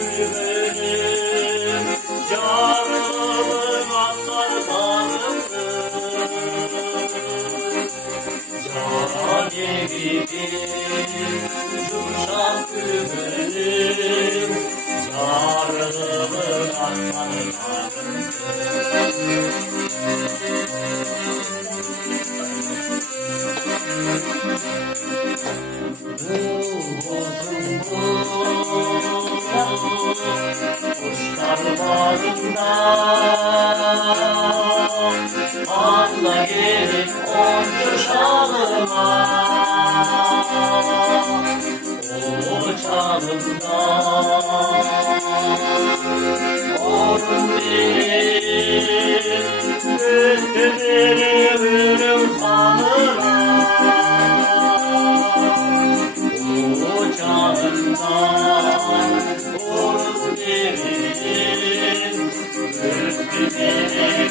güvenim, yarımın atlar barındır. Canevimin yumuşak güvenim, yarımın atlar barındır. Kuşlar bağrında anla gelip onca şalıma, o çalımda onun değil, müftülerim sanıra. Onun derin, müftülerim